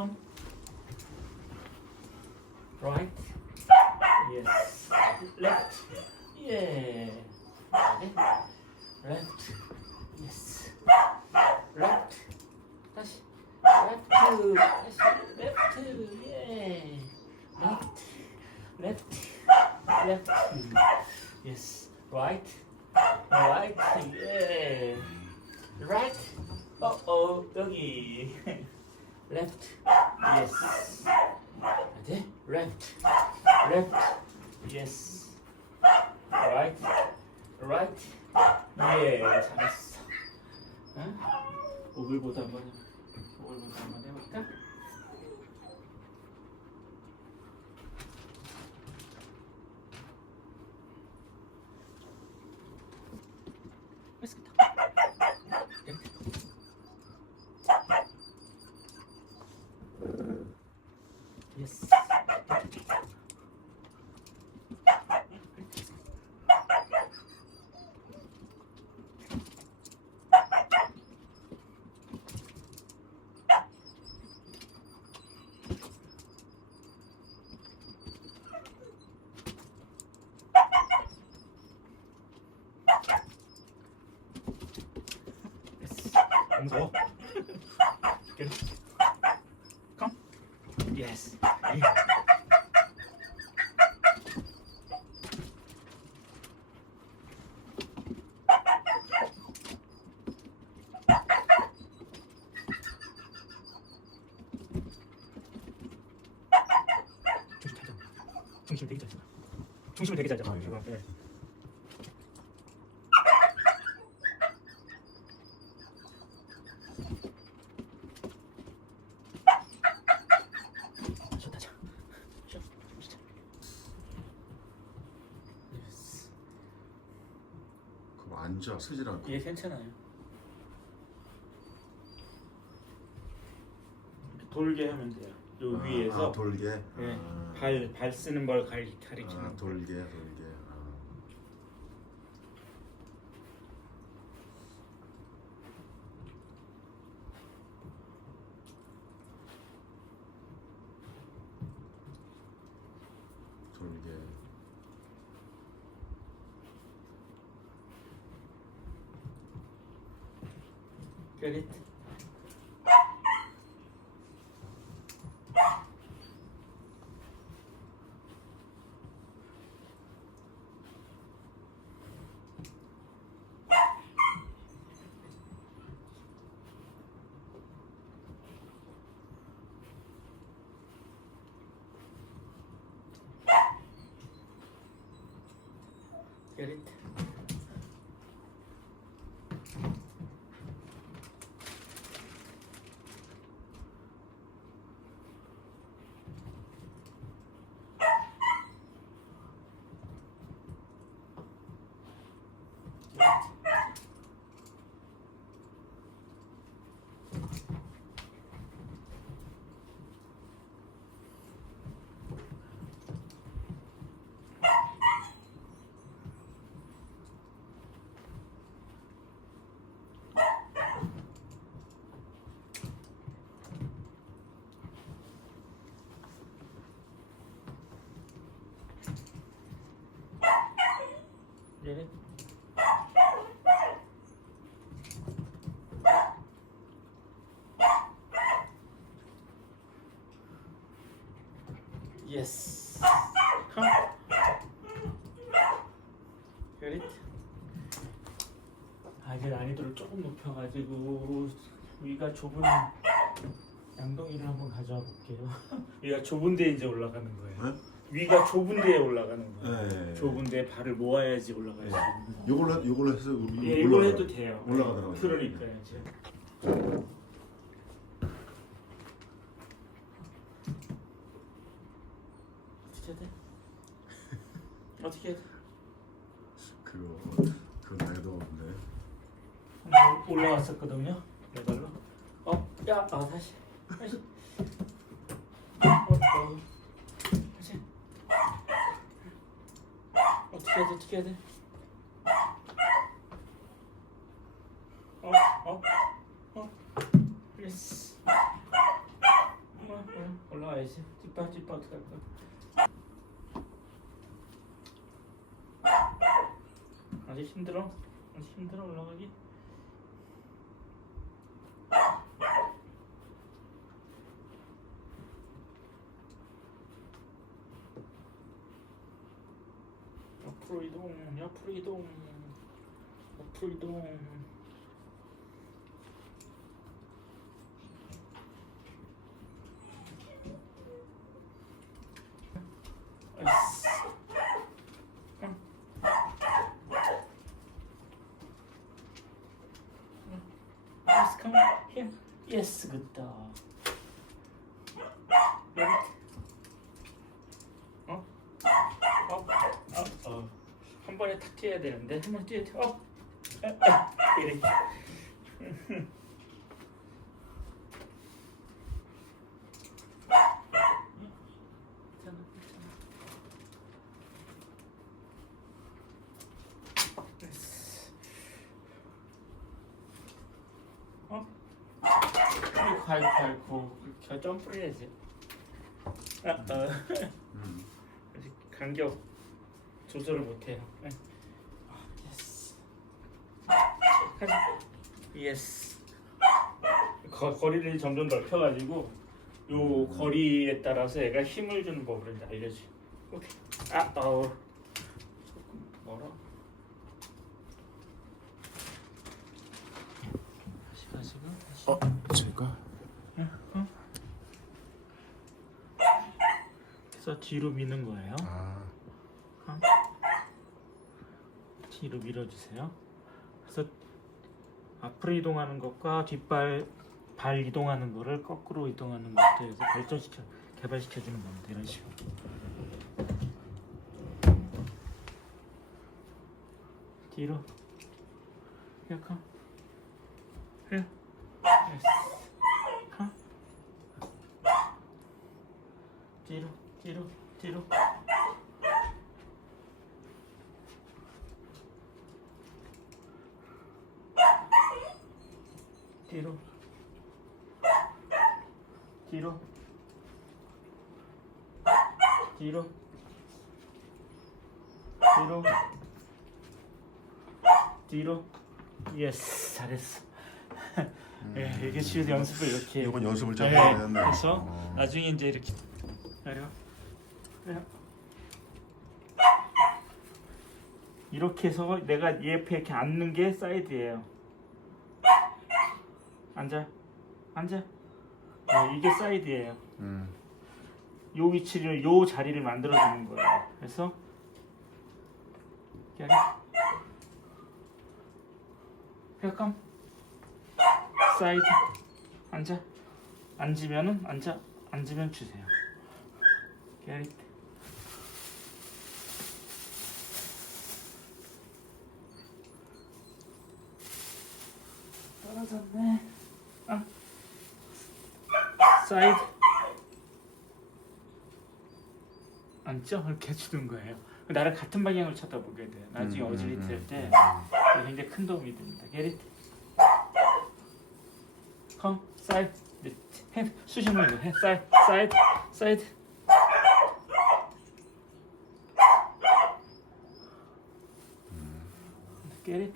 welcome. Right. Yes. Left. Yeah. Left. Yes. Left. Yes. Left two. Touch. Left two. Yeah. Left. Left. Left two. Yes. Right. Right. Yeah. Right. Uh oh. Doggy. Left. Yes. 네. Left. Left. Yes. Right. Right. 예, 잘했어. 응? 오글보다 한번 Good. Come. Yes. Yeah. 중심 되게 잘 잡아. 중심을 되게 잘 잡아. 아, 예. 네. 좋다, 자. 쉬어, 쉬자. Yes. 않고 예, 괜찮아요. 돌게 하면 돼요. 요 아, 위에서 아, 돌게 예, 아, 발, 발 쓰는 걸 가리, 가리키는 아. 돌게. 돌게 Galit. Galit. It? Yes. Come. Get it? 아 이제 난이도를 조금 높여가지고 위가 좁은 양동이를 한번 가져와 볼게요. 위가 좁은데 이제 올라가는 거예요. 네? 위가 좁은데 올라가는 거예요. 네. 좁은데 발을 모아야지 네. 거예요. 요걸로 요걸로 해서 우리 예, 이걸 올라가요. 해도 돼요. 올라가더라고요. 그러니까요, 이제. 어떻게 해야 돼? 어떻게 해야 돼? 그거 그거 나이도 없는데 한번 올라왔었거든요. 레벨로. 어, 야, 아 다시, 다시. 어, 어, 다시. 해야 돼? 해야 돼? 어, 어, 어. 예스. 어. 와야지. 뒷발 뒷발 어떻게 할 거야? 아직 힘들어? 아직 힘들어 올라가기? 옆으로 이동, 옆으로 이동, 옆으로 이동. good dog. Ready? 어? 어? 어? 어. 한 번에 탁 뛰어야 되는데 한번 뛰어야 돼. 어? 어? 됐어. 어? 아이고 아이고 점프를 해야지 아, 어. 음. 아직 간격 조절을 못해요 네. 아, 예스 가자 예스 거, 거리를 점점 넓혀가지고 요 거리에 따라서 얘가 힘을 주는 법을 이제 알려줘. 오케이. 아 어우 조금 멀어. 다시 가지고 다시. 어, 제가 그래서 뒤로 미는 거예요. 아, 뒤로 밀어주세요. 그래서 앞으로 이동하는 것과 뒷발 발 이동하는 거를 거꾸로 이동하는 것도 해서 발전시켜 개발시켜 주는 겁니다. 이런 식으로. 뒤로. Come. Here. Yes. Come. 뒤로, 뒤로, 뒤로. 뒤로. 뒤로. 뒤로. 뒤로. 뒤로. 예스 잘했어. 예, 이게 쉬워서 연습을 이렇게 이건 연습을 좀 네, 해야 되겠네. 그래서 어. 나중에 이제 이렇게 내려 내려 이렇게 해서 내가 얘 옆에 이렇게 앉는 게 사이드예요 앉아. 앉아. 네, 이게 사이드예요. 음. 요 위치를 요 자리를 만들어 주는 거예요. 그래서 이렇게 welcome 사이드. 앉아. 앉으면은 앉아. 앉으면 주세요. it 떨어졌네. 아 사이드 앉죠? 이렇게 해주는 거예요. 나를 같은 방향으로 쳐다보게 돼. 나중에 음, 어질리티 음, 할때 이게 굉장히 큰 도움이 됩니다. Get it? Come side 해 수신을 해. Side side side. Get it?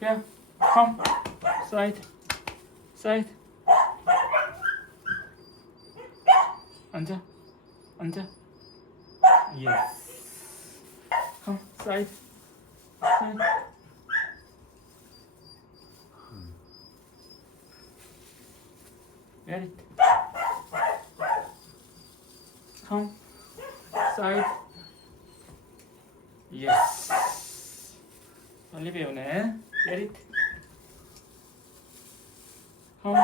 Here come side 앉아 앉아 come side side get it come side yes 빨리 배우네 it come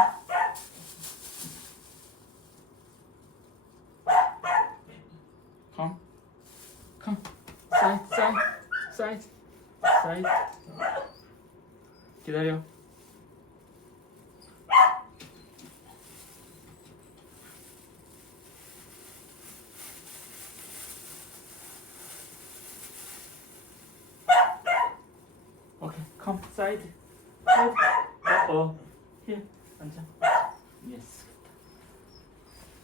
come come side side side side 기다려 오케이 come side side 어 here 앉아 yes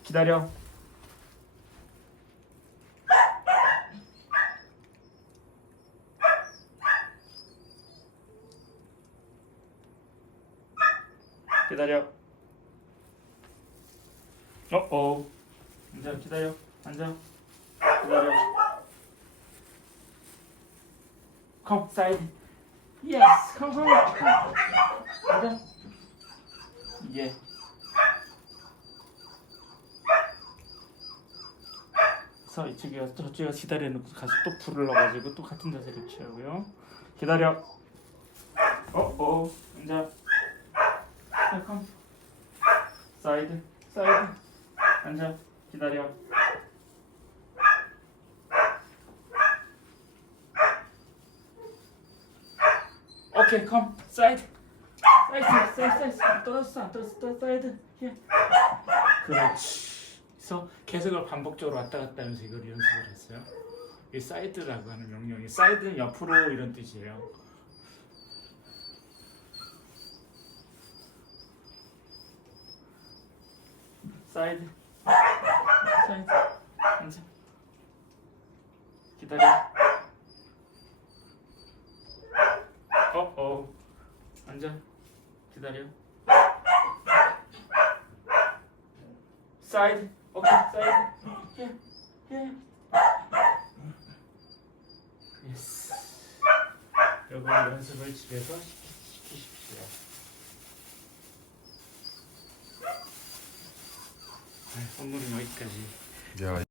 기다려. 기다려. 어, 어. 앉아, 기다려. 앉아. 기다려. 컴, 사이드. 예스, 컴, 컴. 앉아. 예. 그래서 이쪽에 저쪽에 기다려놓고 가서 또 불을 넣어가지고 또 같은 자세를 취하고요. 기다려. 어, 어. 앉아. 자, 컴. 사이드, 사이드. 앉아. 기다려. 오케이, 컴. 사이드. 사이드, 사이드. 떨었어, 안 떨었어, 떨었어, 사이드. 예. 그렇지. 그래서 계속 반복적으로 왔다 갔다 하면서 이걸 연습을 했어요. 이 사이드라고 하는 명령이 사이드는 옆으로 이런 뜻이에요. 사이드, 사이드, 앉아. 기다려. 어, 어, 앉아. 기다려. 사이드, 오케이, 사이드. 예, 예. 예스. 요거 연습을 집에서 시키- 시키십시오. 아, 오늘은 여기까지. 야